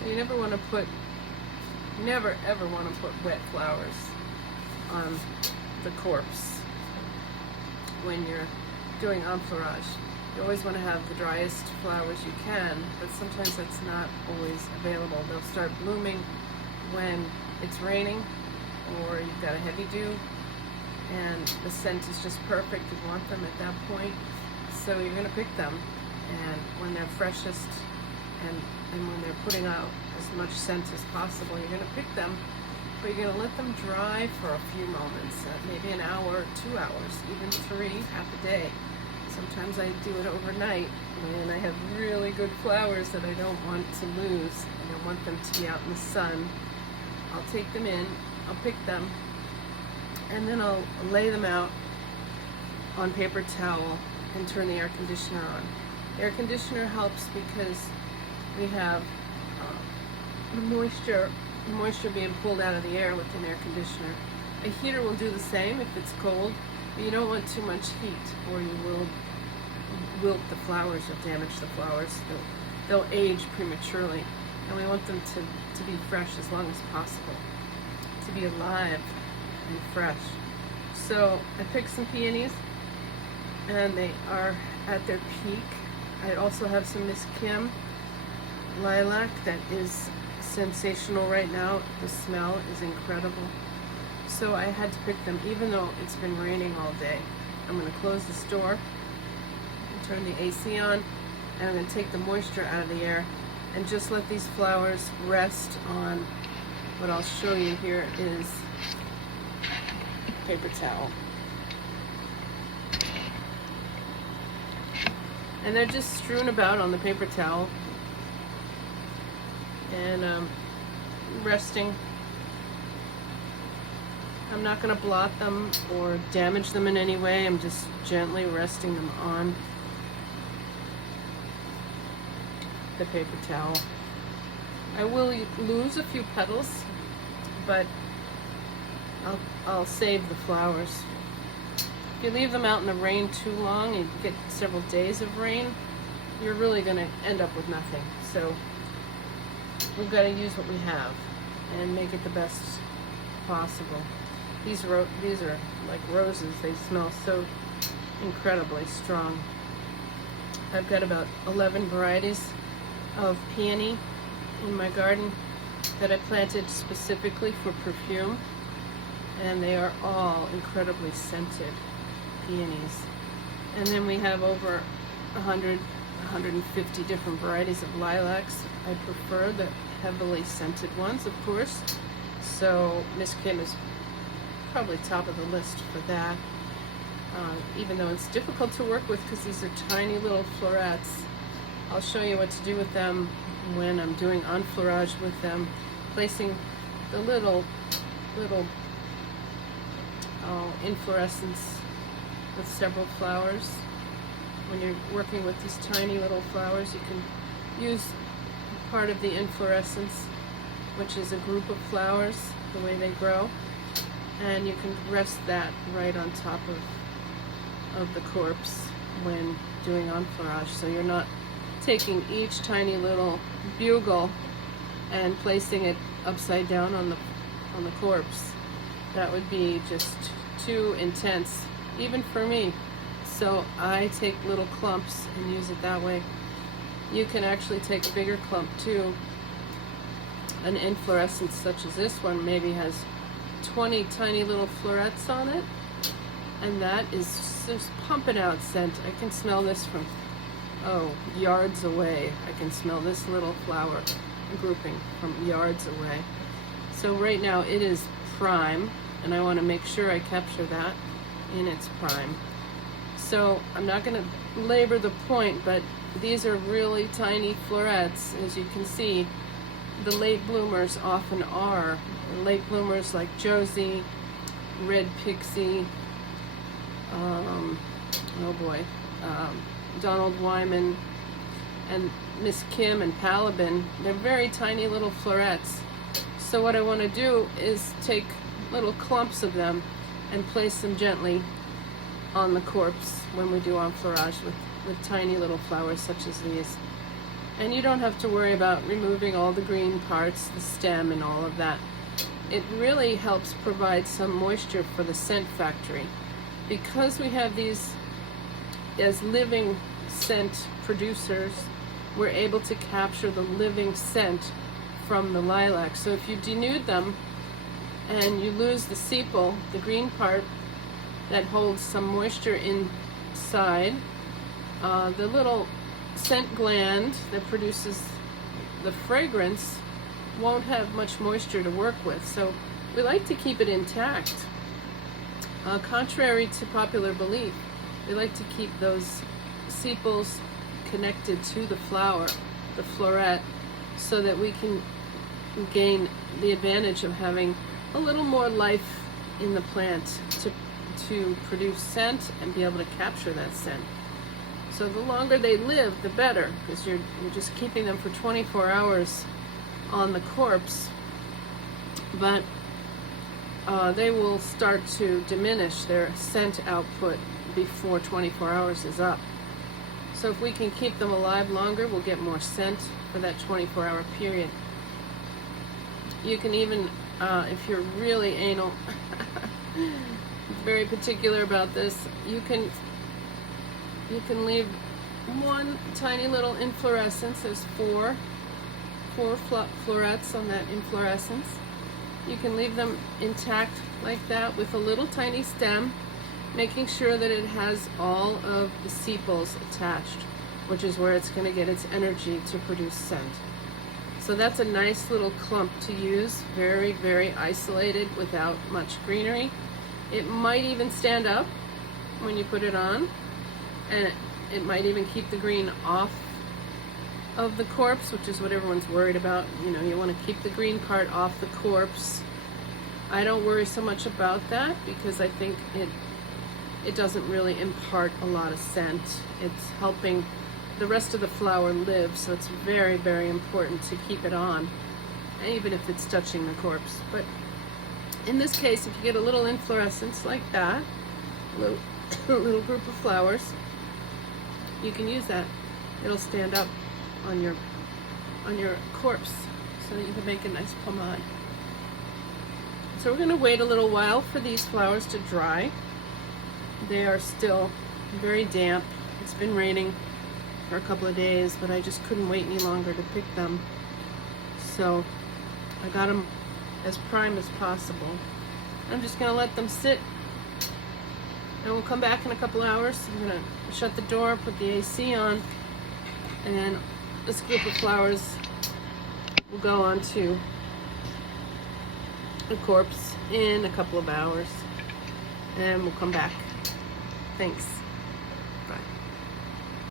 So you never want to put, never ever want to put wet flowers on the corpse when you're doing enfleurage. You always want to have the driest flowers you can, but sometimes that's not always available. They'll start blooming when it's raining or you've got a heavy dew and the scent is just perfect. You want them at that point, so you're going to pick them, and when they're freshest and when they're putting out as much scent as possible, you're going to pick them, but you're going to let them dry for a few moments, maybe an hour, 2 hours, even 3, half a day. Sometimes I do it overnight when I have really good flowers that I don't want to lose. I don't want them to be out in the sun. I'll take them in, I'll pick them, and then I'll lay them out on paper towel and turn the air conditioner on. The air conditioner helps because we have the moisture being pulled out of the air with an air conditioner. A heater will do the same if it's cold, but you don't want too much heat or you will wilt the flowers or damage the flowers. They'll age prematurely, and we want them to be fresh as long as possible, to be alive and fresh. So I picked some peonies and they are at their peak. I also have some Miss Kim lilac that is sensational right now. The smell is incredible. So I had to pick them even though it's been raining all day. I'm going to close this door and turn the AC on, and I'm going to take the moisture out of the air and just let these flowers rest on what I'll show you here is paper towel. And they're just strewn about on the paper towel and resting. I'm not going to blot them or damage them in any way. I'm just gently resting them on the paper towel. I will lose a few petals, but I'll save the flowers. If you leave them out in the rain too long and get several days of rain, you're really going to end up with nothing. So we've got to use what we have and make it the best possible. These are like roses. They smell so incredibly strong. I've got about 11 varieties of peony in my garden that I planted specifically for perfume, and they are all incredibly scented peonies. And then we have over 150 different varieties of lilacs. I prefer the heavily scented ones, of course, so Miss Kim is probably top of the list for that, even though it's difficult to work with because these are tiny little florets. I'll show you what to do with them when I'm doing enfleurage with them, placing the little inflorescence with several flowers. When you're working with these tiny little flowers, you can use part of the inflorescence, which is a group of flowers, the way they grow, and you can rest that right on top of the corpse when doing enfleurage. So you're not taking each tiny little bugle and placing it upside down on the corpse. That would be just too intense, even for me. So I take little clumps and use it that way. You can actually take a bigger clump too. An inflorescence such as this one maybe has 20 tiny little florets on it, and that is just pumping out scent. I can smell this from yards away. I can smell this little flower grouping from yards away. So right now it is prime, and I want to make sure I capture that in its prime. So I'm not going to labor the point, but these are really tiny florets. As you can see, the late bloomers often are. Late bloomers like Josie, Red Pixie, Donald Wyman, and Miss Kim and Palabin. They're very tiny little florets. So what I want to do is take little clumps of them and place them gently on the corpse when we do enfleurage with tiny little flowers such as these. And you don't have to worry about removing all the green parts, the stem and all of that. It really helps provide some moisture for the scent factory. Because we have these as living scent producers, we're able to capture the living scent from the lilac. So if you denude them and you lose the sepal, the green part that holds some moisture inside, the little scent gland that produces the fragrance won't have much moisture to work with. So we like to keep it intact. Contrary to popular belief, we like to keep those sepals connected to the flower, the floret, so that we can gain the advantage of having a little more life in the plant to produce scent and be able to capture that scent. So the longer they live, the better, because you're just keeping them for 24 hours on the corpse. But they will start to diminish their scent output before 24 hours is up. So if we can keep them alive longer, we'll get more scent for that 24-hour period. You can even, if you're really anal, very particular about this, you can leave one tiny little inflorescence. There's four florets on that inflorescence. You can leave them intact like that with a little tiny stem, making sure that it has all of the sepals attached, which is where it's going to get its energy to produce scent. So that's a nice little clump to use, very, very isolated without much greenery. It might even stand up when you put it on, and it might even keep the green off of the corpse, which is what everyone's worried about. You know, you want to keep the green part off the corpse. I don't worry so much about that because I think it doesn't really impart a lot of scent. It's helping the rest of the flower live, so it's very, very important to keep it on, even if it's touching the corpse. But in this case, if you get a little inflorescence like that, a little group of flowers, you can use that. It'll stand up on your corpse so that you can make a nice pomade. So we're going to wait a little while for these flowers to dry. They are still very damp. It's been raining for a couple of days, but I just couldn't wait any longer to pick them. So I got them as prime as possible. I'm just going to let them sit, and we'll come back in a couple hours. I'm going to shut the door, put the AC on, and then this group of flowers will go onto the corpse in a couple of hours, and we'll come back. Thanks.